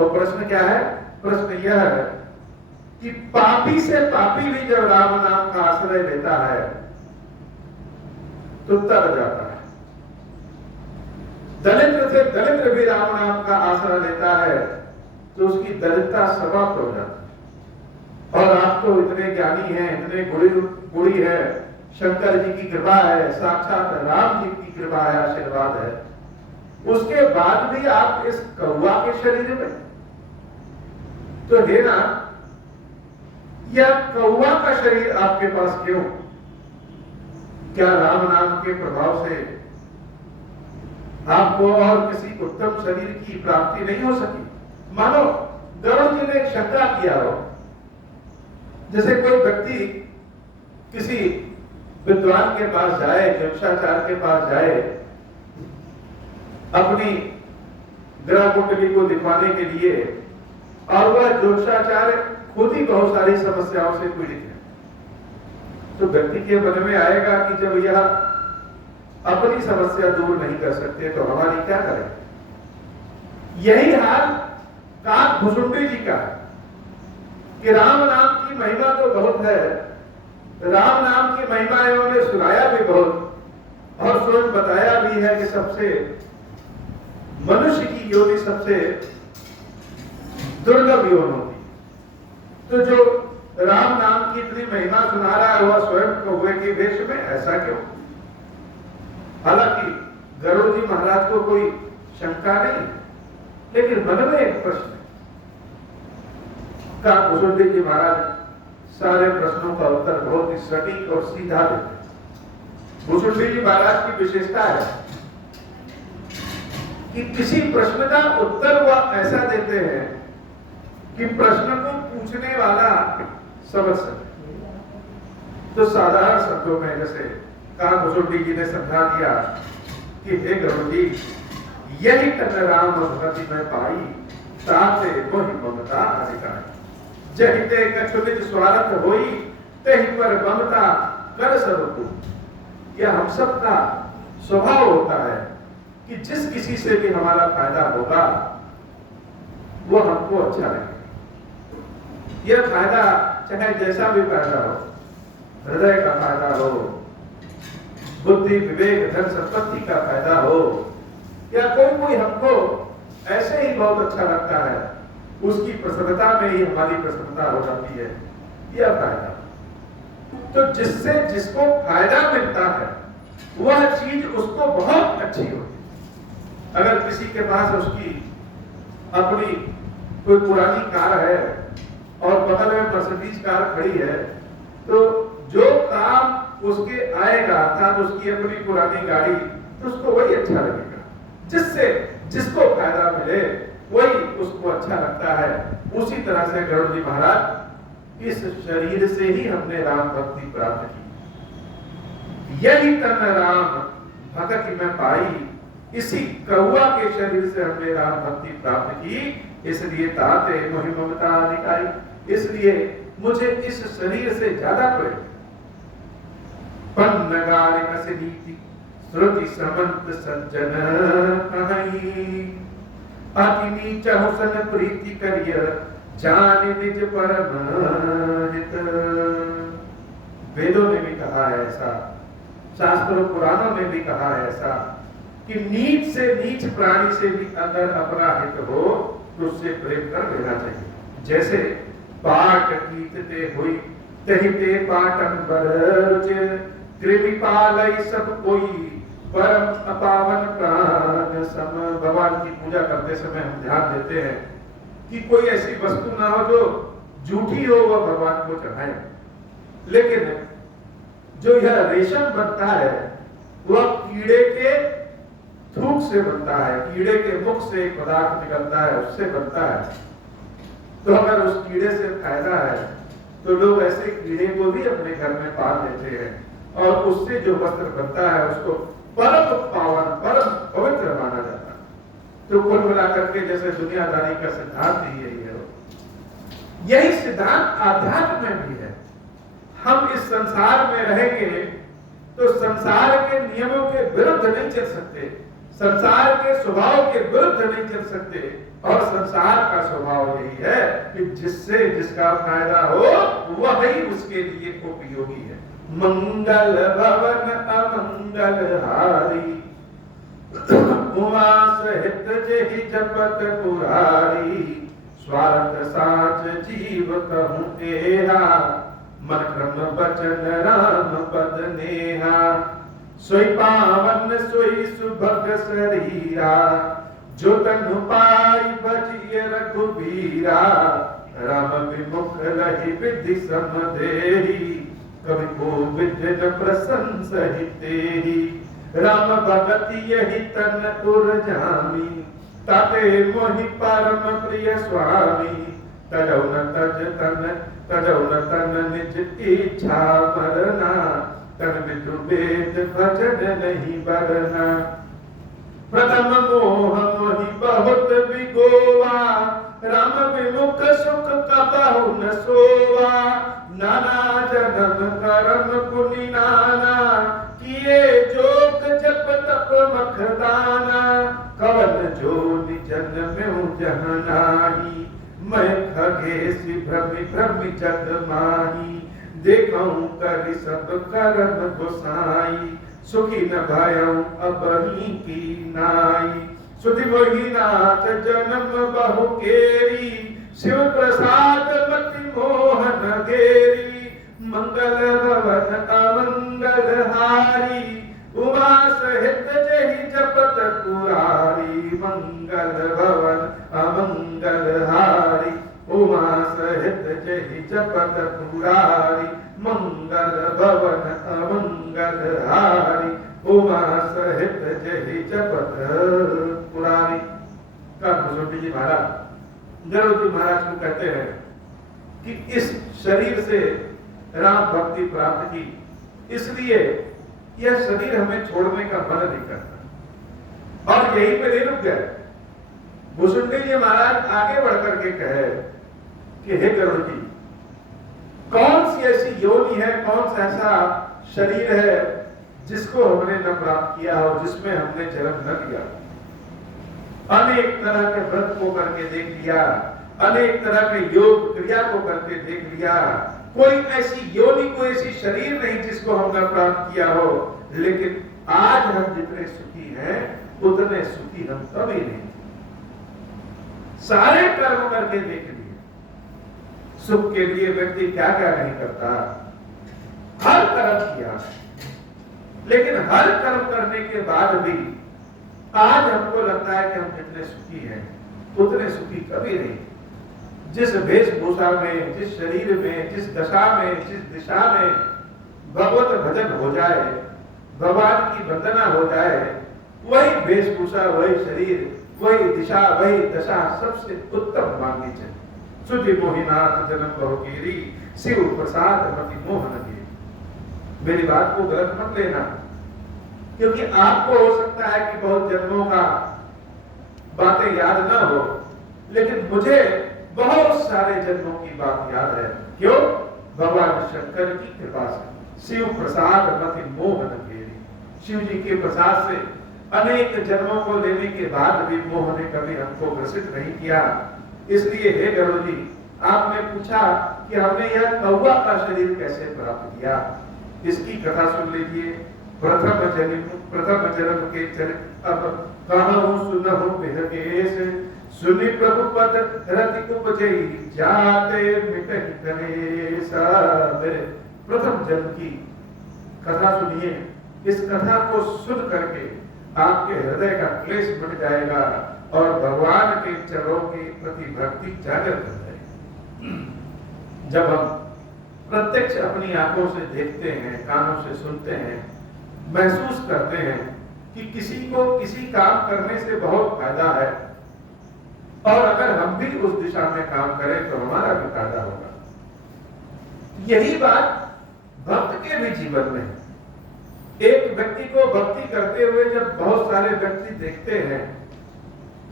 तो प्रश्न क्या है? प्रश्न यह है कि पापी से पापी भी जब राम नाम का आश्रय लेता है तो तर जाता है। दलित से दलित भी राम नाम का आश्रय लेता है तो उसकी दलितता समाप्त हो जाती है। और आप तो इतने ज्ञानी हैं, इतने गुणी है, शंकर जी की कृपा है, साक्षात राम जी की कृपा है, आशीर्वाद है, उसके बाद भी आप इस कौवा के शरीर में, तो है ना, यह कौवा का शरीर आपके पास क्यों? क्या राम नाम के प्रभाव से आपको और किसी उत्तम शरीर की प्राप्ति नहीं हो सकी? मानो गरुड़ जी ने शंका किया हो, जैसे कोई व्यक्ति किसी विद्वान के पास जाए, ज्योतिषाचार्य के पास जाए, अपनी ग्रह कुंडली को दिखवाने के लिए, और वह ज्योतिषाचार्य खुद ही बहुत सारी समस्याओं से पीड़ित है, तो व्यक्ति के मन में आएगा कि जब यह अपनी समस्या दूर नहीं कर सकते तो हमारी क्या करें? यही हाल काकभुसुंडी जी का है कि राम नाम की महिमा तो बहुत है, राम नाम की महिमा इन्होंने सुनाया भी बहुत, और स्वयं बताया भी है कि सबसे मनुष्य की योनि सबसे दुर्लभ योनि होती। तो जो राम नाम की इतनी महिमा सुना रहा है वह स्वयं कौवे के वेश में, ऐसा क्यों? हालांकि गरुड़ जी महाराज को कोई शंका नहीं, लेकिन मन में एक प्रश्न है। काकभुसुंडी जी महाराज सारे प्रश्नों का उत्तर बहुत ही सटीक और सीधा देते हैं। भुसुंडी जी महाराज की विशेषता है कि किसी प्रश्न का उत्तर वह ऐसा देते हैं कि प्रश्न को पूछने वाला समझ सके। तो साधारण शब्दों में जैसे काकभुसुंडी जी ने समझा दिया कि हे गरुड़ जी, यही तन राम भगति में पाई, ताते मोहि ममता अधिकारी, जहिते कछु निज स्वार्थ होई, तहि पर ममता कर सब को। यह हम सब का स्वभाव होता है कि जिस किसी से भी हमारा फायदा होगा वो हमको अच्छा लगेगा। यह फायदा चाहे जैसा भी फायदा हो, हृदय का फायदा हो, बुद्धि विवेक धन संपत्ति का फायदा हो, या कोई हमको ऐसे ही बहुत अच्छा लगता है, उसकी प्रसन्नता में ही हमारी प्रसन्नता हो जाती है, यह फायदा। तो जिससे जिसको फायदा मिलता है वह चीज उसको बहुत अच्छी होती है। अगर किसी के पास उसकी अपनी कोई पुरानी कार है और बगल में मर्सिडीज कार खड़ी है, तो जो काम उसके आएगा, अर्थात उसकी अपनी पुरानी गाड़ी, तो उसको वही अच्छा लगेगा। जिससे जिसको फायदा मिले वही उसको अच्छा लगता है। उसी तरह से गरुड़ जी महाराज, इस शरीर से ही हमने राम भक्ति प्राप्त की, यही तन राम भक्ति में पाई, इसी कौवा के शरीर से हमने राम भक्ति प्राप्त की, इसलिए ताते मोहि ममता अधिकारी, इसलिए मुझे इस शरीर से ज्यादा प्रेम। पन्नगारि नसनीति श्रुति समंत सज्जन कहीं, अति नीच हुसन प्रीति करिय, जान निज परम हित। वेदों ने भी कहा है ऐसा, शास्त्रों पुराणों में भी कहा है ऐसा, कि नीच से नीच प्राणी से भी अगर अपना हित हो तो उससे प्रेम कर लेना चाहिए। जैसे पाट कीतते हुई तहिते पाटन बरचे, कृमि पालई सब कोई परम अपावन प्राण सम। भगवान की पूजा करते समय हम ध्यान देते हैं कि कोई ऐसी वस्तु ना हो जो झूठी हो, वह भगवान को चढ़ाए। लेकिन जो यह रेशम बनता है वह कीड़े के थूक से बनता है, कीड़े के मुख से एक पदार्थ निकलता है, उससे बनता है। तो अगर उस कीड़े से फायदा है तो लोग ऐसे कीड़े को भी अपने घर में पाल लेते हैं, और उससे जो वस्त्र बनता है उसको परम पावन परम पवित्र माना जाता है। तो कुल मिलाकर के जैसे दुनियादारी का सिद्धांत ही यही है, यही सिद्धांत आध्यात्म में भी है। हम इस संसार में रहेंगे तो संसार के नियमों के विरुद्ध नहीं चल सकते, संसार के स्वभाव के विरुद्ध नहीं चल सकते, और संसार का स्वभाव यही है कि जिससे जिसका फायदा हो वही उसके लिए उपयोगी है। मंगल भवन अमंगल हारी, उमा सहित जेहि जपत पुरारी, स्वार्थ साच जीव कहूँ एहा, मन क्रम बचन राम पद नेहा, सोई पावन सोई सुभग शरीरा, जो तनु पाई भजिय रघुबीरा, राम विमुख रहि विधि समदेहि, कवि कोविद न प्रशंस ही तेहि, राम भगत यही तन उर्जामी, ताते मोहि परम प्रिय स्वामी, तजौ न तन निज इच्छा मरना, तन विदु वेद भजन नहीं बरना, प्रथम मोह मोहि बहुत बिगोवा, राम विमुख सुख कबहु न सोवा, नाना जन्म कर्म पुनि नाना, किए जोग जप तप मखदाना, कवन जोनि जन्म्यु जहाँ नाहि, मैं खगेसी भ्रमि भ्रमि जग माही, देखऊं करि सब कर्म गोसाई, सुखी न भयऊं अबही की नाई, सुधि मोहि नाथ जन्म बहु केरी, शिव प्रसाद मति मोहन गेरी, मंगल भवन अमंगल हारी, उमा सहित जेहि जपत पुरारी, मंगल भवन अमंगल हारी, उमा सहित जेहि जपत पुरारी, मंगल भवन अमंगल हारी, उमा सहित जेहि जपत पुरारी। भुसुंडी जी महाराज गरुड़ जी महाराज को कहते हैं कि इस शरीर से राम भक्ति प्राप्त की, इसलिए यह शरीर हमें छोड़ने का मन नहीं करता। और यहीं पे नहीं रुक गए, भुसुंडी जी महाराज आगे बढ़कर के कहे कि हे गरुड़ जी, कौन सी ऐसी योनि है, कौन सा ऐसा शरीर है जिसको हमने न प्राप्त किया हो, जिसमें हमने जन्म न लिया। अनेक तरह के व्रत को करके देख लिया, अनेक तरह के योग क्रिया को करके देख लिया, कोई ऐसी योनि, कोई ऐसी शरीर नहीं जिसको हमने प्राप्त किया हो। लेकिन आज हम जितने सुखी हैं उतने सुखी हम कभी नहीं। सारे कर्म करके देख लिए, सुख के लिए व्यक्ति क्या क्या नहीं करता, हर कर्म किया, लेकिन हर कर्म करने के बाद भी आज हमको लगता है कि हम जितने सुखी हैं उतने सुखी कभी नहीं। जिस वेशभूषा में, जिस शरीर में, जिस दशा में, जिस दिशा में भगवत भजन हो जाए, भगवान की वंदना हो जाए, वही वेशभूषा, वही शरीर, वही दिशा, वही दशा सबसे उत्तम मांगी जाए। सुधि मोहिनाथ जन्म बहुकेरी, शिव प्रसाद मति मोहन गेरी। मेरी बात को गलत मत लेना, क्योंकि आपको हो सकता है कि बहुत जन्मों का बातें याद न हो, लेकिन मुझे बहुत सारे जन्मों की बात याद है। क्यों? भगवान शंकर की कृपा से। शिव प्रसाद मति मोहन गेरी, शिव जी के प्रसाद से अनेक जन्मों को लेने के बाद भी मोह ने कभी हमको ग्रसित नहीं किया। इसलिए हे गरुड़ जी, आपने पूछा कि हमने यह कौवा का शरीर कैसे प्राप्त किया, इसकी कथा सुन लीजिए। प्रथम जन्म के चरित अब कहूं सुनहु बिहकेश, सुनि प्रभु पद रति उपजई, जाते मिटहि कलेश। मेरे प्रथम जन्म की कथा सुनिए, इस कथा को सुन करके आपके हृदय का क्लेश मिट जाएगा और भगवान के चरणों के प्रति भक्ति जागृत हो जाएगी। जब हम प्रत्यक्ष अपनी आंखों से देखते हैं, कानों से सुनते हैं, महसूस करते हैं कि किसी को किसी काम करने से बहुत फायदा है, और अगर हम भी उस दिशा में काम करें तो हमारा भी फायदा होगा। यही बात भक्त के भी जीवन में है। एक व्यक्ति को भक्ति करते हुए जब बहुत सारे व्यक्ति देखते हैं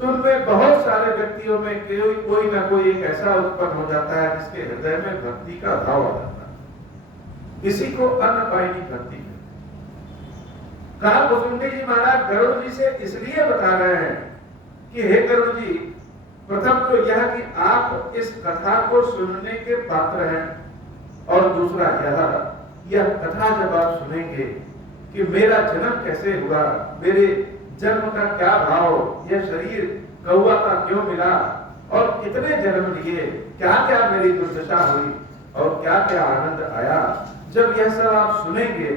तो उनमें बहुत सारे व्यक्तियों में कोई ना कोई एक ऐसा उत्पन्न हो जाता है जिसके हृदय में भक्ति का भाव आ जाता है। इसी को अन्नपायनी भक्ति है। कहा भुसुंडी जी महाराज गरुड़ जी से इसलिए बता रहे हैं कि हे गरुड़ जी, प्रथम तो यह कि आप इस कथा को सुनने के पात्र हैं, और दूसरा यह कथा जब आप सुनेंगे कि मेरा जन्म कैसे हुआ, मेरे जन्म का क्या भाव, यह शरीर कौवा का क्यों मिला, और कितने जन्म लिए, क्या क्या मेरी दुर्दशा हुई और क्या क्या आनंद आया, जब यह सब आप सुनेंगे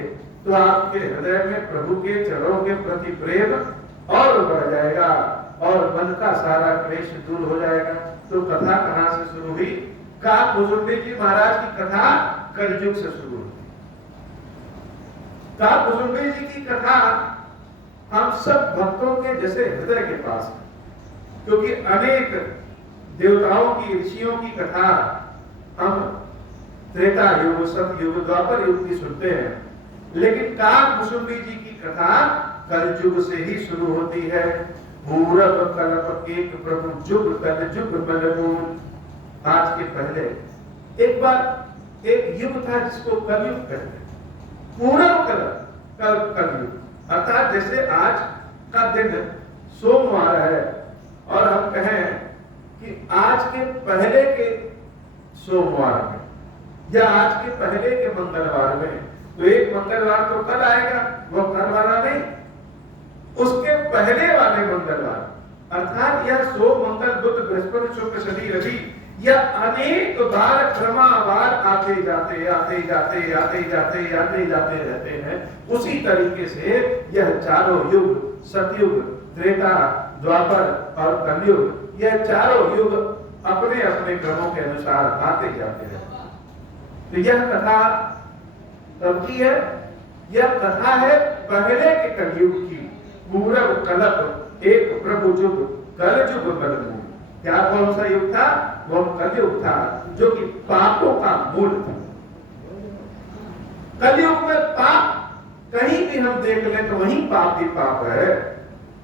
तो आपके हृदय में प्रभु के चरणों के प्रति प्रेम और बढ़ जाएगा और मन का सारा क्लेश दूर हो जाएगा। तो कथा कहां से शुरू हुई? काकभुजुंडी जी महाराज की कथा कलयुग से शुरू हुई। काकभुजुंडी जी की कथा हम सब भक्तों के जैसे हृदय के पास है, क्योंकि अनेक देवताओं की, ऋषियों की कथा हम त्रेता युग, सतयुग, द्वापर युग की सुनते हैं, लेकिन काकभुजुंडी जी की कथा कलयुग से ही शुरू होती है। पूरब कल्प एक प्रभु जुग कलयुग बलमूल। आज के पहले एक बार एक युग था जिसको कलयुग कहते हैं। पूरब कल्प कलयुग, अर्थात जैसे आज का दिन सोमवार है और हम कहें कि आज के पहले के सोमवार में या आज के पहले के मंगलवार में, तो एक मंगलवार तो कल आएगा, वो कल वाला नहीं, उसके पहले वाले मंगलवार, अर्थात यह सोम, मंगल, बुध, बृहस्पति, शुक्र, शनि, रवि, यह अनेक बार क्रमवार आते जाते रहते हैं। उसी तरीके से यह चारों युग, सतयुग, त्रेता, द्वापर और कलयुग, यह चारों युग अपने अपने क्रमों के अनुसार आते जाते हैं। तो यह कथा कब की है? यह कथा है पहले के कलयुग की। पूरब कल्प एक प्रभु जुग कलयुग बलमूल। क्या कौन सा युग था? वो कलयुग था जो कि पापों का मूल था। कलयुग में पाप कहीं भी हम देख लें तो वहीं पाप ही पाप है।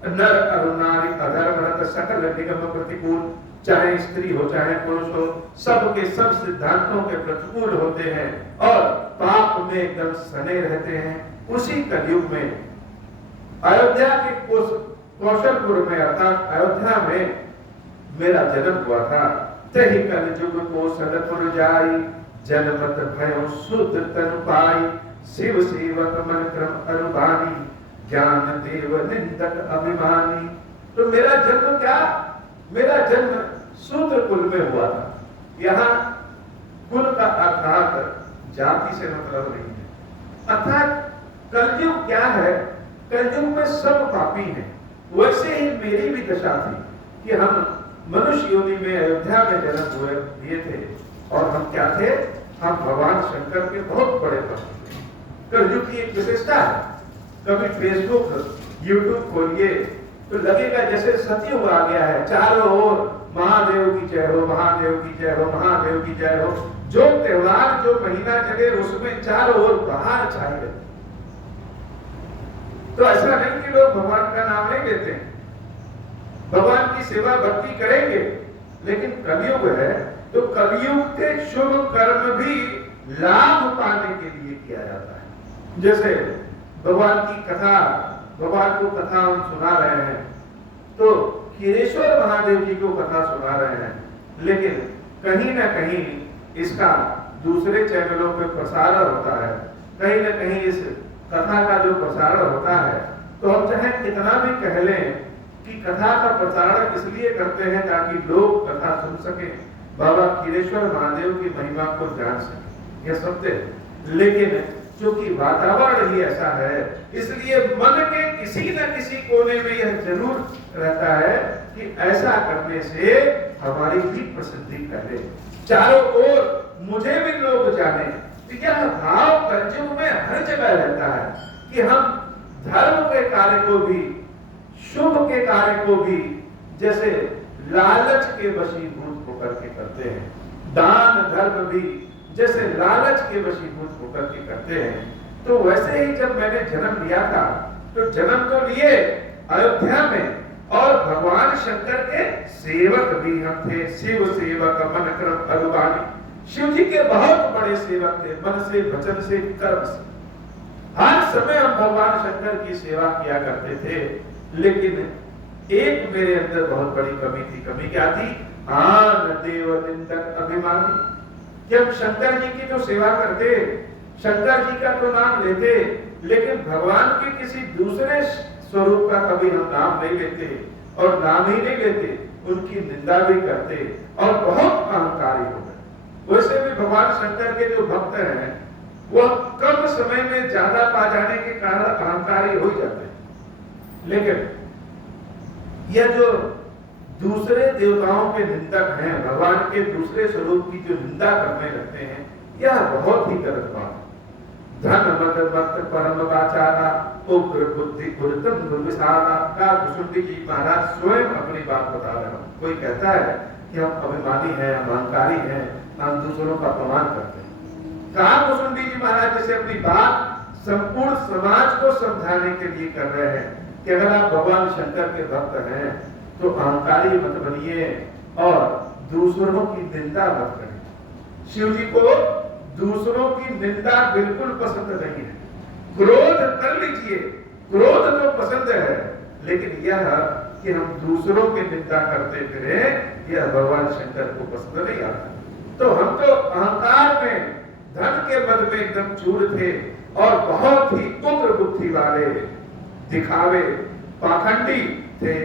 नर अरु नारी अधर्म रत सकल निगम प्रतिकूल, चाहे स्त्री हो चाहे पुरुष हो, सबके सब सिद्धांतों के प्रतिकूल होते हैं और पाप में एकदम सने रहते हैं। उसी कलयुग में अयोध्या के कौशलपुर में, अर्थात अयोध्या में मेरा जन्म हुआ था। तही कलयुग कौशलपुर जाई, जनमत भयो शुद्ध तनु पाई, शिव सेवक मन क्रम अनुबानी, ज्ञान देव निंदक अभिमानी। तो मेरा जन्म क्या? मेरा जन्म शूद्र कुल में हुआ था। यहाँ कुल का अर्थात जाति से मतलब नहीं है। अर्थात कलयुग क्या है? कलयुग में सब पापी हैं। वैसे ही मेरी भी दशा थी कि हम मनुष्य योनि में अयोध्या में जन्म हुए दिए थे, और हम क्या थे? हम भगवान शंकर के बहुत बड़े भक्त थे। कलयुग की एक विशेषता है, कभी फेसबुक, यूट्यूब खोलिए तो लगेगा जैसे सतयुग आ गया है। चारों ओर महादेव की जय हो, महादेव की जय हो, महादेव की जय हो। जो त्योहार, जो महीना चले, उसमें चारों ओर बाहर छाई रहती। तो ऐसा नहीं कि लोग भगवान का नाम नहीं लेते हैं, भगवान की सेवा भक्ति करेंगे, लेकिन कलयुग है तो कलयुग के शुभ कर्म भी लाभ पाने के लिए किया जाता है। जैसे भगवान की कथा, भगवान को कथा हम सुना रहे हैं तो खीरेश्वर महादेव जी को कथा सुना रहे हैं, लेकिन कहीं ना कहीं इसका दूसरे चैनलों पे प्रसारण होता है। कहीं ना कहीं इस कथा का जो प्रसारण होता है, तो हम चाहे कितना भी कह लें कि कथा का प्रसारण इसलिए करते हैं ताकि लोग कथा सुन सके, बाबा खीरेश्वर महादेव की महिमा को जान सके, यह सत्य है। लेकिन क्योंकि वातावरण ही ऐसा है, इसलिए मन के किसी न किसी कोने में यह जरूर रहता है कि ऐसा करने से हमारी भी प्रसिद्धि करे, चारों ओर मुझे भी लोग जाने। तो यह भाव कलयुग में हर जगह रहता है कि हम धर्म के कार्य को भी, शुभ के कार्य को भी, जैसे लालच के वशीभूत होकर के करते हैं, दान धर्म भी जैसे लालच के वशीभूत होकर के करते हैं। तो वैसे ही जब मैंने जन्म लिया था तो जन्म तो लिए अयोध्या में, और भगवान शंकर के सेवक भी हम थे। शिव सेवक मन क्रम अनुगामी, शिव जी के बहुत बड़े सेवक थे, मन से, वचन से, कर्म से। हर समय हम भगवान शंकर की सेवा किया करते थे। लेकिन एक मेरे अंदर बहुत बड़ी कमी थी। कमी क्या थी? आन देव निंदक अभिमानी। जब शंकर जी की तो सेवा करते, शंकर जी का तो नाम लेते, लेकिन भगवान के किसी दूसरे स्वरूप का कभी हम नाम नहीं लेते, और नाम ही नहीं लेते, उनकी निंदा भी करते और बहुत अहंकारी हो गए। वैसे भी भगवान शंकर के जो भक्त हैं वह कम समय में ज्यादा पा जाने के कारण अहंकारी हो जाते हैं। लेकिन यह जो दूसरे देवताओं के निंदक हैं, भगवान के दूसरे स्वरूप की जो निंदा करने लगते हैं, यह बहुत ही गलत बात है। धन मद भक्त परम वाचारा उग्र बुद्धि गुरुतम दुर्विसारा का कुसुंडी जी महाराज स्वयं अपनी बात बता रहे हैं। कोई कहता है कि हम अभिमानी हैं, हम अहंकारी हैं, हम दूसरों का अपमान करते हैं। कहा कुसुंडी जी महाराज जैसे अपनी बात संपूर्ण समाज को समझाने के लिए कर रहे हैं कि अगर आप भगवान शंकर के भक्त हैं तो अहंकारी मत बनिए और दूसरों की निंदा मत करिए। शिव जी को दूसरों की निंदा बिल्कुल पसंद नहीं है। क्रोध कर लीजिए, क्रोध तो पसंद है, लेकिन यह कि हम दूसरों की निंदा करते फिरे, यह भगवान शंकर को पसंद नहीं आता। तो हम तो अहंकार में, धन के मद में एकदम चूर थे और बहुत ही उग्र बुद्धि वाले, दिखावे, पाखंडी थे।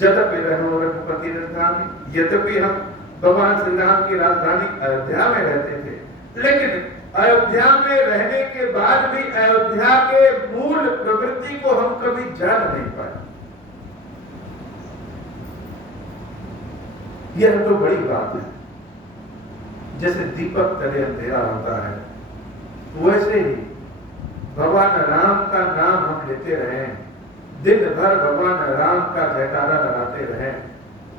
यद्यपि रहो रघुपति राजधानी, यद्यपि हम भगवान श्री राम की राजधानी अयोध्या में रहते थे, लेकिन अयोध्या में रहने के बाद भी अयोध्या के मूल प्रवृत्ति को हम कभी जान नहीं पाए। यह तो बड़ी बात है। जैसे दीपक तले अंधेरा होता है, वैसे ही भगवान राम का नाम हम लेते रहे, दिन भर भगवान राम का जयकारा लगाते रहे,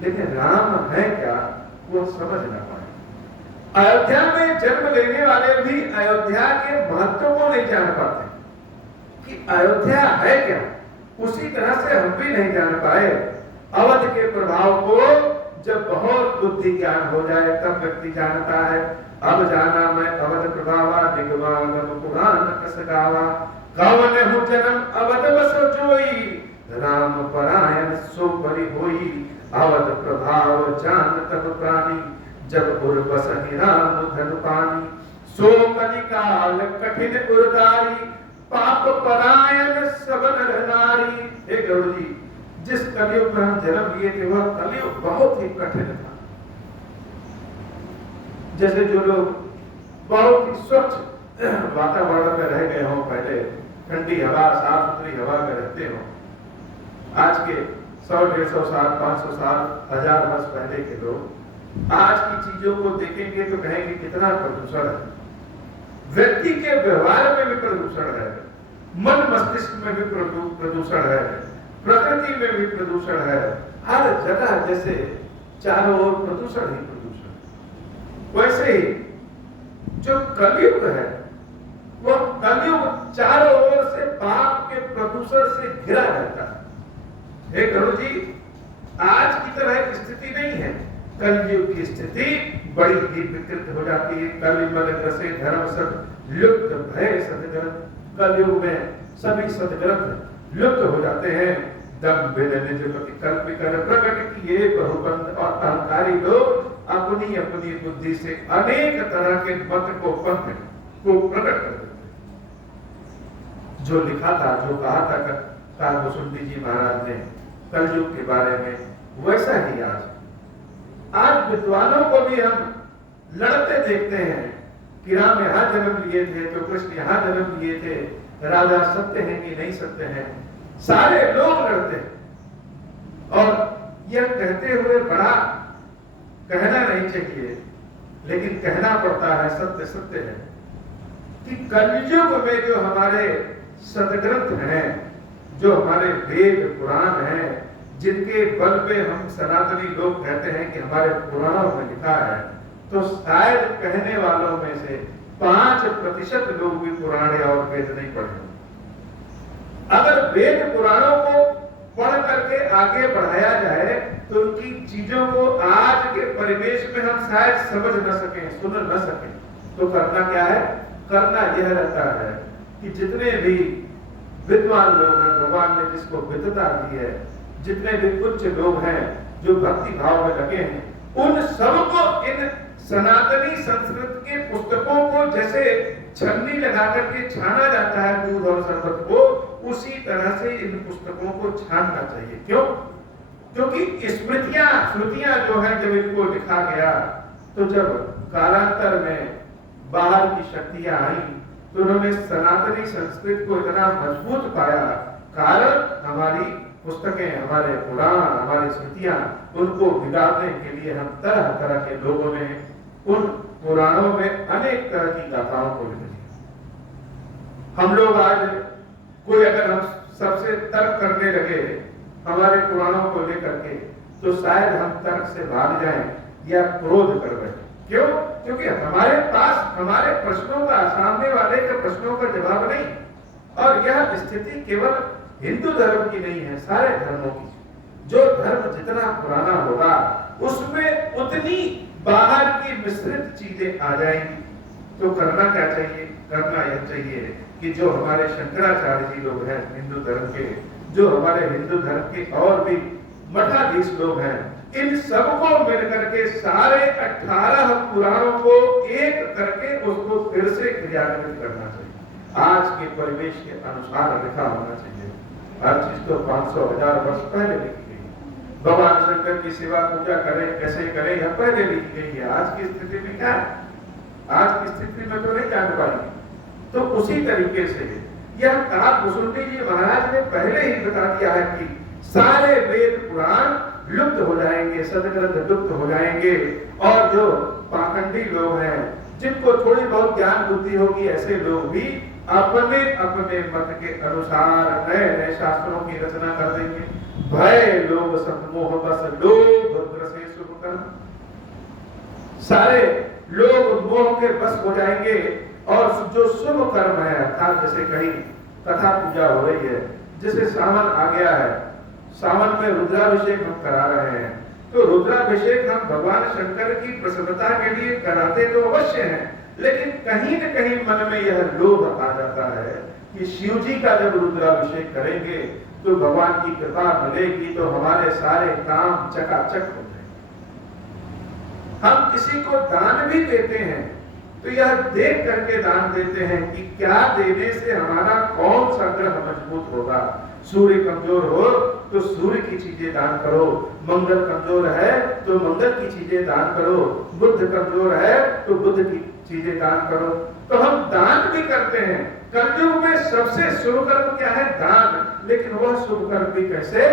लेकिन राम है क्या वो समझ ना पाए। अयोध्या में जन्म लेने वाले भी अयोध्या के महत्व को नहीं जान पाते कि अयोध्या है क्या। उसी तरह से हम भी नहीं जान पाए। अवध के प्रभाव को जब बहुत बुद्धि ज्ञान हो जाए तब व्यक्ति जानता है। अब जाना मैं अवध प्रभावा, निगमागम पुराण कस गावा, कवन हूँ जन्म अवध बसो जोई, राम परायण सो परि होई, अवध प्रभाव जान तब प्राणी, जब उर बसहि राम धन पानी, सो कलिकाल कठिन उर्दारी, पाप परायण सब नर नारी। हे गरुड़ जी, जिस कलयुग में हम जन्म लिए थे वह कलयुग बहुत ही कठिन था। जैसे जो लोग बहुत ही स्वच्छ वातावरण में रह गए हों, पहले ठंडी हवा, साफ सुथरी हवा में रहते हो, आज के 100-150 साल, 500 साल, 1000 वर्ष पहले के लोग आज की चीजों को देखेंगे तो कहेंगे कितना प्रदूषण है। व्यक्ति के व्यवहार में भी प्रदूषण है, मन मस्तिष्क में भी प्रदूषण है, प्रकृति में भी प्रदूषण है। हर जगह जैसे चारों ओर प्रदूषण ही प्रदूषण। वैसे ही जो कलयुग है वह कलयुग चारों ओर से पाप के प्रदूषण से घिरा रहता है। हे गरुड़ जी, आज की तरह की स्थिति नहीं है। कलयुग की स्थिति बड़ी ही विकृत हो जाती है। कलिमल ग्रसे धर्म सब लुप्त भय सदग्रंथ। कलयुग में सभी सदग्रंथ लुप्त हो जाते हैं। दम बिन निज गति कल्प कर प्रकट किए बहुबंद, और अहंकारी लोग अपनी अपनी बुद्धि से अनेक तरह के मत को, पंथ को प्रकट कर देते। जो लिखा था, जो कहा था कुसुंडी जी महाराज ने कलयुग के बारे में, वैसा ही आज विद्वानों को भी हम लड़ते देखते हैं कि राम यहाँ जन्म लिए थे तो कृष्ण यहाँ जन्म लिए थे, राजा सत्य है कि नहीं सत्य है, सारे लोग लड़ते हैं। और यह कहते हुए बड़ा कहना नहीं चाहिए, लेकिन कहना पड़ता है, सत्य सत्य है कि कलयुग में जो हमारे सदग्रंथ हैं, जो हमारे वेद पुराण हैं, जिनके बल पे हम सनातनी लोग कहते हैं कि हमारे पुराणों में लिखा है, तो शायद कहने वालों में से 5% लोग भी पुराण और वेद नहीं पढ़े। अगर वेद पुराणों को पढ़ करके आगे बढ़ाया जाए तो उनकी चीजों को आज के परिवेश में हम शायद समझ न सकें, सुन न सकें। तो करना क्या है? करना यह रहता है कि जितने भी विद्वान लोग हैं, भगवान ने जिसको विद्वता दी है, जितने भी उच्च लोग हैं जो भक्ति भाव में लगे हैं, उन सबको इन सनातनी संस्कृत के पुस्तकों को जैसे छन्नी लगा करके छाना जाता है दूध और शरबत को, उसी तरह से इन पुस्तकों को छानना चाहिए। क्यों? क्योंकि स्मृतियां श्रुतियां जो है जब इनको लिखा गया, तो जब कालांतर में बाहर की शक्तियां आई तो उन्होंने सनातनी संस्कृत को इतना मजबूत पाया। कारण हमारी पुस्तकें, हमारे पुराण, हमारी स्मृतियां, उनको बिगाड़ने के लिए हम तरह तरह के लोगों ने उन पुराणों में अनेक तरह की गाथाओं को लिख दिया। हम लोग आज कोई अगर हम सबसे तर्क करने लगे हमारे पुराणों को लेकर के, तो शायद हम तर्क से भाग जाएं या क्रोध कर बैठे। क्यों? क्योंकि हमारे पास हमारे प्रश्नों का, सामने वाले के प्रश्नों का जवाब नहीं। और यह स्थिति केवल हिंदू धर्म की नहीं है, सारे धर्मों की। जो धर्म जितना पुराना होगा उसमें उतनी बाहर की मिश्रित चीजें आ जाएंगी। तो करना क्या चाहिए? करना यह चाहिए कि जो हमारे शंकराचार्य जी लोग हैं हिंदू धर्म के, जो हमारे हिंदू धर्म के और भी मठाधीश लोग हैं, इन सबको मिलकर के सारे 18 पुराणों को एक करके उसको फिर से क्रियान्वित करना चाहिए। आज के परिवेश के अनुसार लिखा होना चाहिए। हर चीज तो 500,000 वर्ष पहले लिखी गई। भगवान शंकर की सेवा पूजा करें, कैसे करें, यह पहले लिखी गई है। आज की स्थिति में क्या है? आज की स्थिति में तो नहीं जान पाएंगे। तो उसी तरीके से यह कहा कुसुंडी जी महाराज ने पहले ही बता दिया है कि सारे वेद पुराण लुप्त हो जाएंगे, सदग्रंथ लुप्त हो जाएंगे, और जो पाखंडी लोग हैं, जिनको थोड़ी बहुत ज्ञान बुद्धि होगी, ऐसे लोग भी अपने अपने मत के अनुसार नए नए शास्त्रों की रचना कर देंगे। भय लोभ सब मोह बस लोभ ग्रसे शुभ कर्म। सारे लोग मोह के बस हो जाएंगे, और जो शुभ कर्म है, अर्थात जैसे कहीं कथा पूजा हो रही है, जैसे सावन आ गया है, सावन में रुद्राभिषेक हम करा रहे हैं, तो रुद्राभिषेक हम भगवान शंकर की प्रसन्नता के लिए कराते तो अवश्य हैं, लेकिन कहीं न कहीं मन में यह लोभ आ जाता है कि शिव जी का जब रुद्राभिषेक करेंगे तो भगवान की कृपा मिलेगी, तो हमारे सारे काम चकाचक हो जाएंगे। हम किसी को दान भी देते हैं तो यह देख करके दान देते हैं कि क्या देने से हमारा कौन सा ग्रह मजबूत होगा। सूर्य कमजोर हो तो सूर्य की चीजें दान करो, मंगल कमजोर है तो मंगल की चीजें दान करो, बुध कमजोर है तो बुध की चीजें दान करो। तो हम दान भी करते हैं। कलयुग में सबसे शुभ कर्म क्या है? दान। लेकिन वह शुभ कर्म भी कैसे?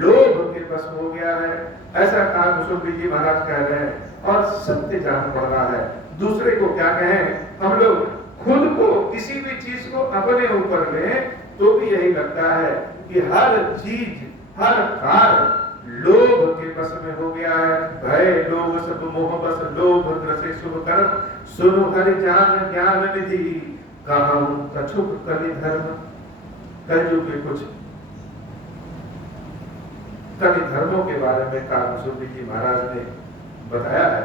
लोभ के बस हो गया है। ऐसा कहा कुसुंडी जी महाराज कह रहे हैं, और सत्य जान पड़ रहा है। दूसरे को क्या कहें? हम लोग खुद को किसी भी चीज को अपने ऊपर लें तो भी यही लगता है कि हर चीज, हर कार्य लोभ के बस में हो गया है। भय लोभ सब मोह बस लोभ ग्रसे शुभ कर्म, सुनो हरि जान ज्ञान निधि, कहूं कछुक कलि धर्म। कलयुग के कुछ कवि धर्मों के बारे में कुसुंडी जी महाराज ने बताया है,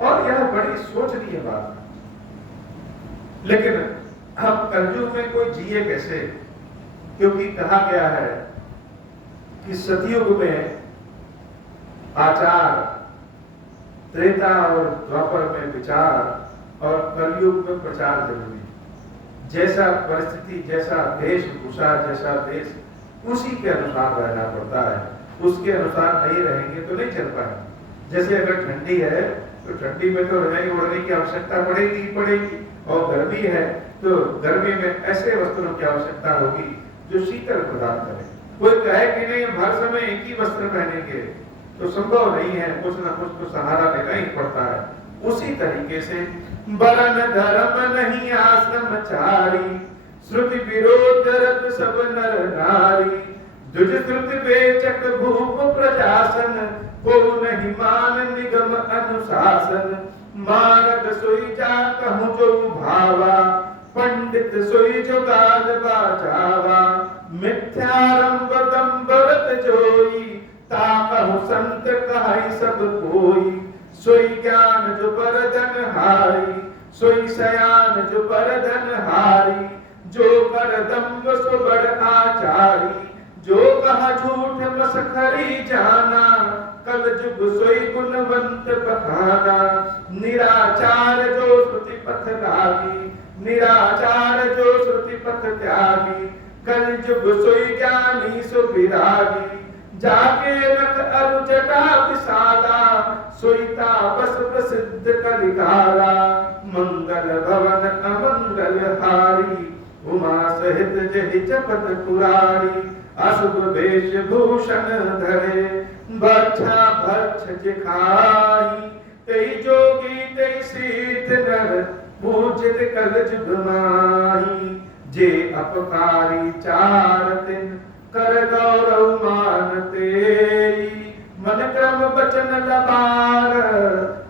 और यह बड़ी सोचनीय बात है। लेकिन हम कलयुग में कोई जिए कैसे? क्योंकि कहा गया है कि सतयुग में आचार, त्रेता और द्वापर में विचार, और कलयुग में प्रचार जरूरी है। जैसा परिस्थिति, जैसा वेशभूषा, जैसा देश, उसी के अनुसार रहना पड़ता है। उसके अनुसार नहीं रहेंगे तो नहीं चल पाएंगे। जैसे अगर ठंडी है तो ठंडी में तो रजाई ओढ़ने की आवश्यकता पड़ेगी पड़ेगी, और गर्मी है तो गर्मी में ऐसे वस्त्रों की आवश्यकता होगी जो शीतल प्रदान करें। कोई कहे कि नहीं हम हर समय एक ही वस्त्र पहनेंगे तो संभव नहीं है, कुछ ना कुछ तो सहारा लेना ही पड़ता है। उसी तरीके से वरन धर्म नहीं आश्रमचारी, श्रुति विरोध रत सब नर नारी, दुज श्रुति बेचक भूप प्रजासन, को नहीं मान निगम अनुशासन, मारग सोई जा कहूं जो भावा, पंडित सोई जो गाल बाजावा, मिथ्यारंभ दंबरत जोई, ताकहु संत कहाई सब कोई, सोई ज्ञान जो बरदन हारी, सोई सयान जो बरदन हारी, जो कर दम्ब सो बड़ आचारी, जो कहा झूठ बस खरी जाना, कल जुग सोई गुणवंत बखाना। निराचार जो श्रुति पथ लागी, निराचार जो श्रुति पथ त्यागी, कल जुग सोई ज्ञानी सो विरागी। जाके लख अरु जटा विसाला, सोईता बस प्रसिद्ध कलिकाला। मंगल भवन अमंगल हारी, उमा सहित जहि जपत पुरारी। अशुभ वेश भूषण धरे, बच्छा भक्ष खाई। तेई जोगी तेई सिद्ध नर, पूजित कल जुग माही। जे अपकारी चार दिन, कर गौरव मान तेई। मन क्रम बचन लबार,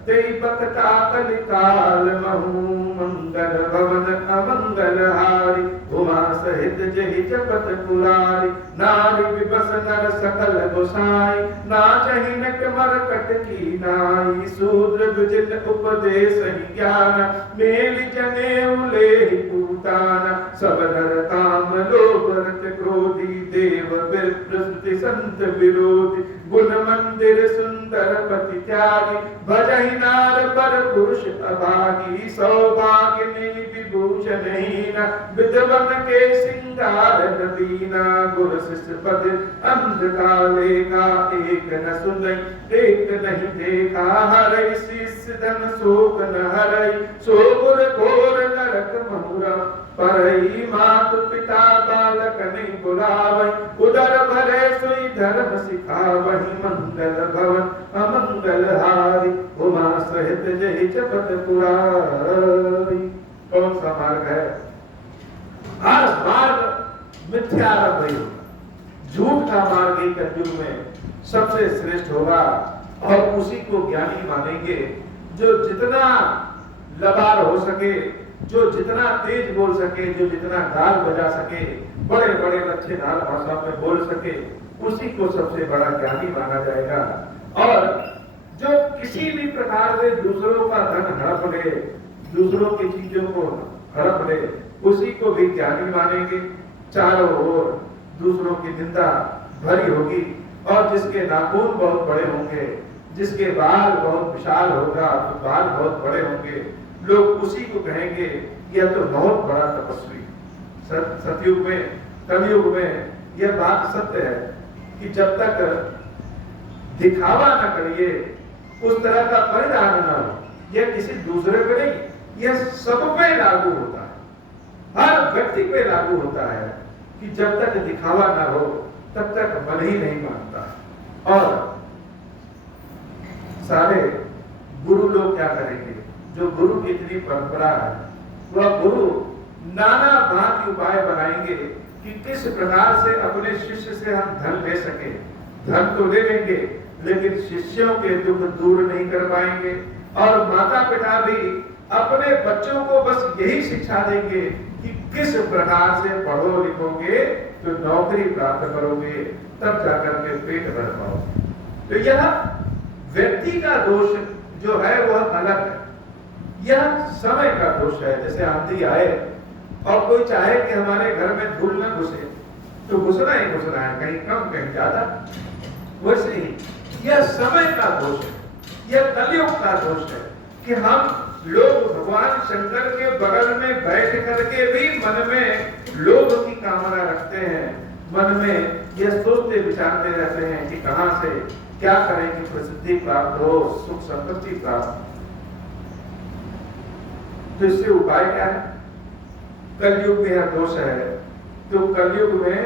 तेई बकता कलिकाल महू। मंगल भवन अमंगल हारी, उमा सहित जहि जपत पुरारी। नारी विबस नर सकल गोसाई, नाचहि नट मरकट की नाई। शूद्र दुजिन उपदेश ही ज्ञान, मेलि जनेऊ लेहि पूताना। सब नर काम लोभ रत क्रोधी, देव विप्र स्तुति संत विरोधी। गुण मंदिर सुंदर पति त्यागी, भजहि नार पर पुरुष अभागी। सौभाग्य नहीं विभूषण हीना, विद्वन के सिंगार नवीना। गुर शिष्य पद अंधकाले का, एक न सुनई एक नहीं देखा। हरई शिष्य धन शोक न हरई, सो गुर घोर नरक महुरा। परई मात पिता बालक नहीं बुलावई, उदर भरे सोई धर्म सिखावहि। मंगल भवन अमंगल हारी, उमा सहित जहि जपत पुरारी। कौन सा मार्ग है? हर मार्ग मिथ्यारंभ ही होगा। झूठ का मार्ग ही कलयुग में सबसे श्रेष्ठ होगा, और उसी को ज्ञानी मानेंगे जो जितना लबार हो सके, जो जितना तेज बोल सके, जो जितना ताल बजा सके, बड़े बड़े अच्छे नाल भाषा में बोल सके, उसी को सबसे बड़ा ज्ञानी माना जाएगा। और जो किसी भी प्रकार से दूसरों का धन हड़प ले, दूसरों की चीजों को हड़प ले, उसी को भी ज्ञानी मानेंगे। चारों ओर दूसरों की निंदा भरी होगी, और जिसके नाखून बहुत बड़े होंगे, जिसके बाल बहुत विशाल होगा, तो बाल बहुत बड़े होंगे, लोग उसी को कहेंगे यह तो बहुत बड़ा तपस्वी। सतयुग में, कलयुग में यह बात सत्य है कि जब तक दिखावा न करिए, उस तरह का परिधान न हो, यह किसी दूसरे पे नहीं, यह सब पे लागू होता है, हर व्यक्ति पे लागू होता है कि जब तक दिखावा न हो तब तक मन ही नहीं मानता। और सारे गुरु लोग क्या करेंगे? जो गुरु की इतनी परंपरा है, वह गुरु नाना भांति उपाय बनाएंगे कि किस प्रकार से अपने शिष्य से हम धन ले सके। धन तो ले लेंगे, लेकिन शिष्यों के दुख दूर नहीं कर पाएंगे। और माता पिता भी अपने बच्चों को बस यही शिक्षा देंगे कि किस प्रकार से पढ़ो लिखोगे तो नौकरी प्राप्त करोगे, तब जाकर के पेट भर पाओगे। तो यह व्यक्ति का दोष जो है वह अलग है, यह समय का दोष है। जैसे आंधी आए और कोई चाहे कि हमारे घर में धूल न घुसे, तो घुसना ही घुसना है, कहीं कम कहीं ज्यादा। वैसे ही यह समय का दोष है, यह कलयुग का दोष है कि हम लोग भगवान शंकर के बगल में बैठ करके भी मन में लोभ की कामना रखते हैं, मन में यह सोचते विचारते रहते हैं कि कहां से क्या करें कि प्रसिद्धि प्राप्त हो, सुख संपत्ति प्राप्त। तो इससे उपाय क्या है? कलयुग में यह दोष है, तो कलयुग में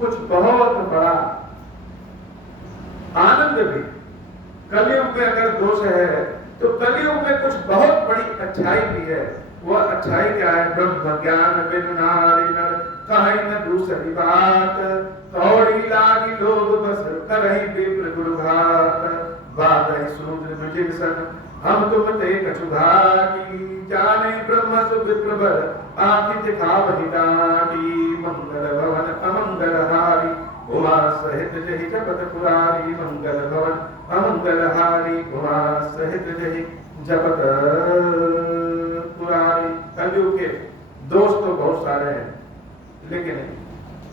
कुछ बहुत बड़ा आनंद भी, कलयुग में अगर दोष है तो कलयुग में कुछ बहुत बड़ी अच्छाई भी है। वह अच्छाई क्या है? ब्रह्म ज्ञान बिन नारी नर कहीं न दूसरी बात, कौड़ी लागी लोग बस करही विप्र गुरुघात। बाधहि शूद्र मुझिल सन हम तुम ते कछुघाटी, जाने ब्रह्म सु विप्र बर आखि दिखावहि डाटी। मंगल भवन अमंगल हारी, उमा सहित जहि जपत पुरारी। मंगल भवन अमंगल हारी, उमा सहित जहि जपत पुरारी। कलयुग के दोष तो बहुत सारे हैं, लेकिन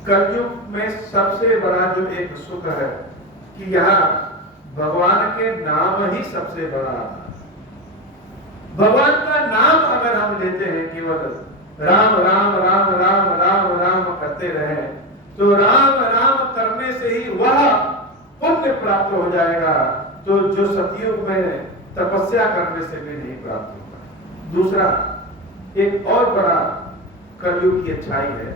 कलयुग में सबसे बड़ा जो एक सुख है कि यहाँ भगवान के नाम ही सबसे बड़ा है। भगवान का नाम अगर हम लेते हैं केवल राम राम राम राम राम राम करते रहे तो राम राम करने से ही वह पुण्य प्राप्त हो जाएगा, तो जो सतयुग में तपस्या करने से भी नहीं प्राप्त होगा। दूसरा एक और बड़ा कलयुग की अच्छाई है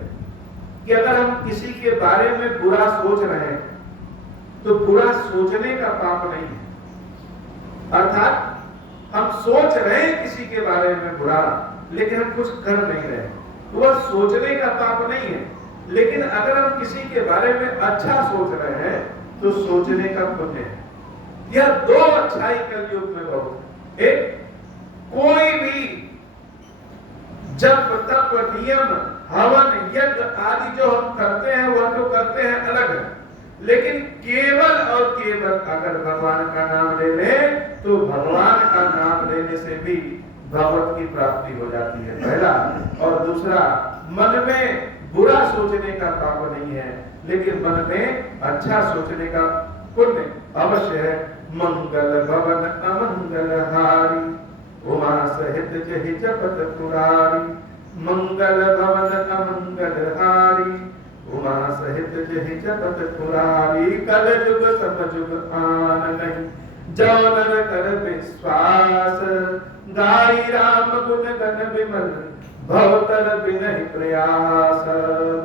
कि अगर हम किसी के बारे में बुरा सोच रहे हैं तो बुरा सोचने का पाप नहीं है। अर्थात हम सोच रहे हैं किसी के बारे में बुरा लेकिन हम कुछ कर नहीं रहे, वह सोचने का पाप नहीं है। लेकिन अगर हम किसी के बारे में अच्छा सोच रहे हैं तो सोचने का पुण्य है। यह दो अच्छाई कलयुग में बहुत। एक, कोई भी जप तप नियम हवन यज्ञ आदि जो हम करते हैं वह तो करते हैं अलग है, लेकिन केवल और केवल अगर भगवान का नाम ले लें तो भगवान का नाम लेने से भी भगवत की प्राप्ति हो जाती है, पहला। और दूसरा, मन में बुरा सोचने का पाप नहीं है लेकिन मन में अच्छा सोचने का पुण्य अवश्य है। मंगल भवन अमंगल हारी उमा सहित जहि जपत पुरारी। मंगल भवन अमंगल हारी उमा सहित जहि जपत पुरारी। कल जुग सब जुग आन नहीं जो नर कर विश्वास। गाई राम गुण गण विमल भवतर बिनहि प्रयास।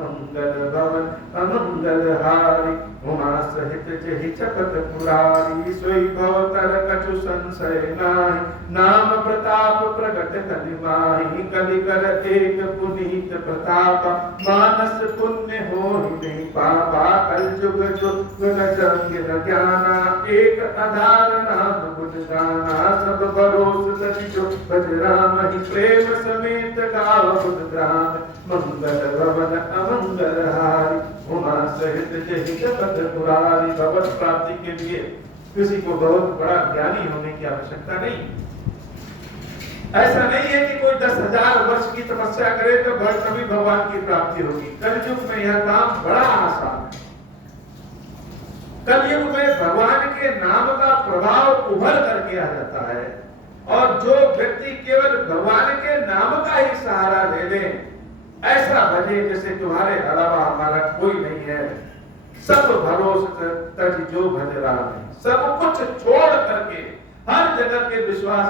मंगल भवन अमंगल हारी उमा सहित जहि जपत पुरारी। सोई भवतर कछु संशय नाहि नाम प्रताप प्रगट कलि माहि। कलि कर एक पुनीत प्रताप मानस पुण्य होहि नहीं पापा। कल जुग जुग न जंग न ज्ञाना एक आधार नाम गुण गाना। सब भरोस सति जो भज राम ही प्रेम समेत गाव गुण ग्राम। मंगल भवन अमंगल हारी उमा सहित जहि जपत पुरारी। भगवत प्राप्ति के लिए किसी को बहुत बड़ा ज्ञानी होने की आवश्यकता नहीं। ऐसा नहीं है कि कोई 10,000 वर्ष की तपस्या करे तो तभी भगवान की प्राप्ति होगी। कलयुग में यह काम बड़ा आसान है। कलयुग में भगवान के नाम का प्रभाव उभर करके आ जाता है और जो व्यक्ति केवल भगवान के नाम का ही सहारा ले ले, ऐसा भजे जैसे तुम्हारे अलावा हमारा कोई नहीं है। सब भरोसे तज जो भज राम है। सब कुछ छोड़ करके, हर जगह के विश्वास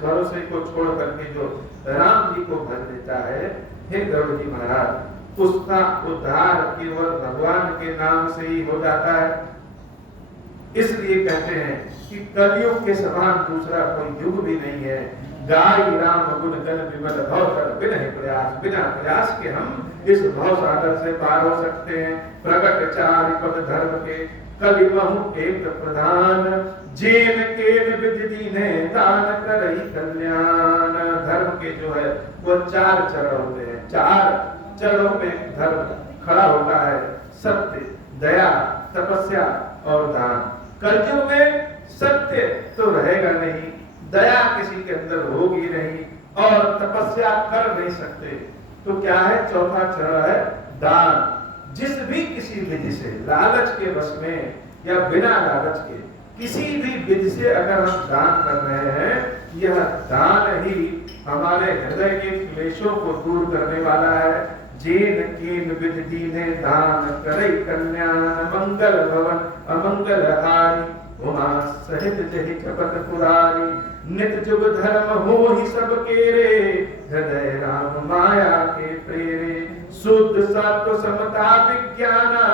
भरोसे को छोड़ करके जो राम जी को भज लेता है, हे गरुड़ जी महाराज, उसका उद्धार केवल भगवान के नाम से ही हो जाता है। इसलिए कहते हैं कि कलयुग के समान दूसरा कोई युग भी नहीं है। गाई राम गुण गण विमल भवतर बिनहि प्रयास। बिना प्रयास के हम इस भव सागर से पार हो सकते हैं। प्रगट चारि पद धर्म के कलि महु एक प्रधान। जेन केन विधि दीने दान करहि कल्याण। धर्म के जो है वो 4 चरण होते हैं। 4 चरणों में धर्म खड़ा होता है। सत्य, दया, तपस्या और दान। कलयुग में सत्य तो रहेगा नहीं, दया किसी के अंदर होगी नहीं और तपस्या कर नहीं सकते, तो क्या है? चौथा चरण है दान। जिस भी किसी विधि से, लालच के वश में या बिना लालच के किसी भी विधि से अगर हम दान कर रहे हैं, यह दान ही हमारे हृदय के क्लेशों को दूर करने वाला है। जेन केन विधि दीने दान करई कल्याण। मंगल भवन अमंगल हारी उमा सहित जहि जपत पुरारी। नित जुग धर्म हो ही सब केरे हृदय राम माया के प्रेरे। शुद्ध सत्व समता विज्ञाना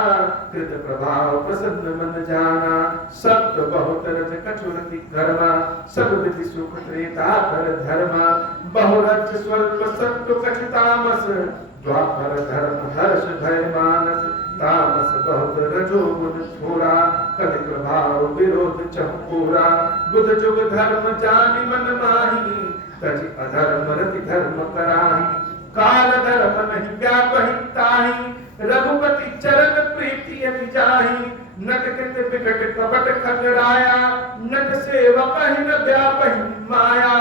कृत प्रभाव प्रसन्न मन जाना। सत्व बहुत रज कछुरति कर्मा सब विधि सुख त्रेता कर धर्मा। बहुरज स्वल्प सत्व कछु तामस द्वापर धर्म हर्ष भय मानस। तामस बहुत रजो गुण छोड़ा कलि प्रभाव विरोध चहुरा। बुध जुग धर्म जानि मन माही तज अधर्म रति धर्म कराही। काल धर्म नहीं व्यापहि ताही रघुपति चरण प्रीति अति जाही। नट कृत विकट कपट खगराया नट सेवक न व्यापहि माया।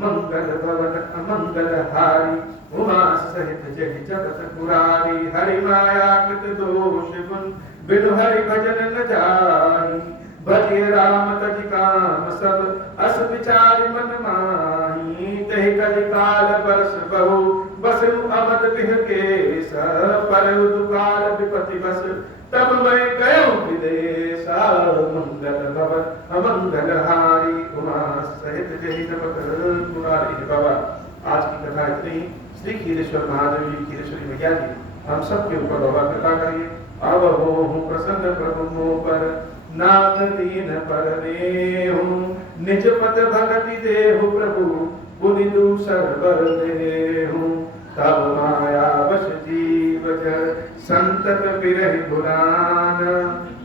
मंगल भवन अमंगल हारी उमा सहित जहि जगत पुरारी, हरि माया कृत दोष गुण बिनु हरि भजन न जाई। भजिय राम तज काम सब अस विचार मन माही, तहि कलि काल बरस बहु बसु अवध बिह केश, परउ दुकाल विपति बस तब मैं गयो विदेशा। मंगल भवन अमंगल हारी, उमा सहित जहि जगत पुरारी। बाबा आज की कथा इतनी। श्री खीरेश्वर महादेव जी, खीरेश्वरी मैया जी हम सब के ऊपर बाबा कृपा करिए। अब हो प्रसन्न प्रभु मोह पर, नाथ दीन पर नेहु, निज पद भगति देहु प्रभु, पुनि दूसर बर देहु। तब माया वश जीव जर, संतत बिरहि पुराण,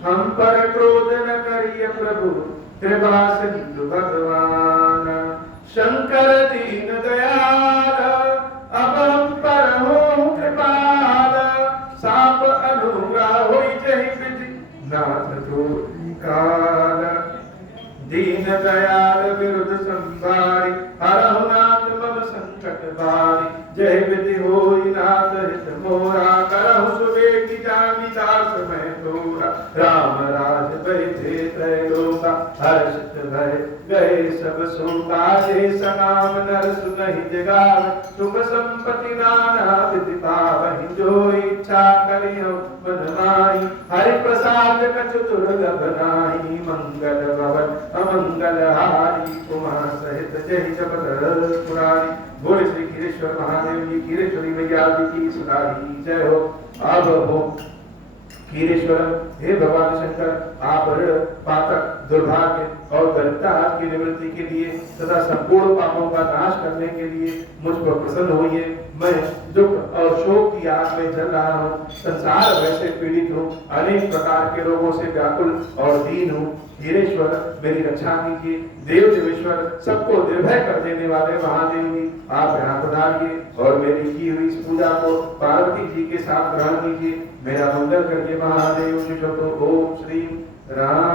हम पर क्रोध न करिय प्रभु, कृपा सिंधु भगवान। शंकर दीन दयाल, अब हम पर हो कृपाल, साप अनुग्रह होई जहि विधि, नाथ जोई काल। दीन दयाल विरुद्ध संभारी, हरहु नाथ मम संकट बारी। जय विधि होई नाथ हित मोरा, करहु सुबेगी जामी दास मैं तोरा। राम राज बैठे त्रैलोका, हर्षित भय गए सब शोका। जे सनाम नर सुनहि जगाव, सुख संपत्ति नाना विधि पावहि। जो इच्छा करियो मन माही, हरि प्रसाद कछु दुर्लभ नाही। मंगल भवन अमंगल हारी, उमा सहित जहि जगत पुरारी। बोले श्री खीरेश्वर महादेव जी, खीरेश्वरी मैया जी की सदाही जय हो। अब हो खीरेश्वर, हे भगवान शंकर, आप ऋण पातक दुर्भाग्य और दरिद्रता की निवृत्ति के लिए तथा संपूर्ण पापों का नाश करने के लिए मुझ पर प्रसन्न होइए। मैं दुख और शोक की आग में जल रहा हूँ, संसार वैसे पीड़ित हूँ, अनेक प्रकार के रोगों से व्याकुल और दीन हूँ। खीरेश्वर मेरी रक्षा कीजिए। देव देवेश्वर, सबको निर्भय कर देने वाले महादेव जी, आप यहाँ पधारिए और मेरी की हुई इस पूजा को पार्वती जी के साथ ग्रहण कीजिए। मेरा मंगल करिए महादेव जी। ओम श्री राम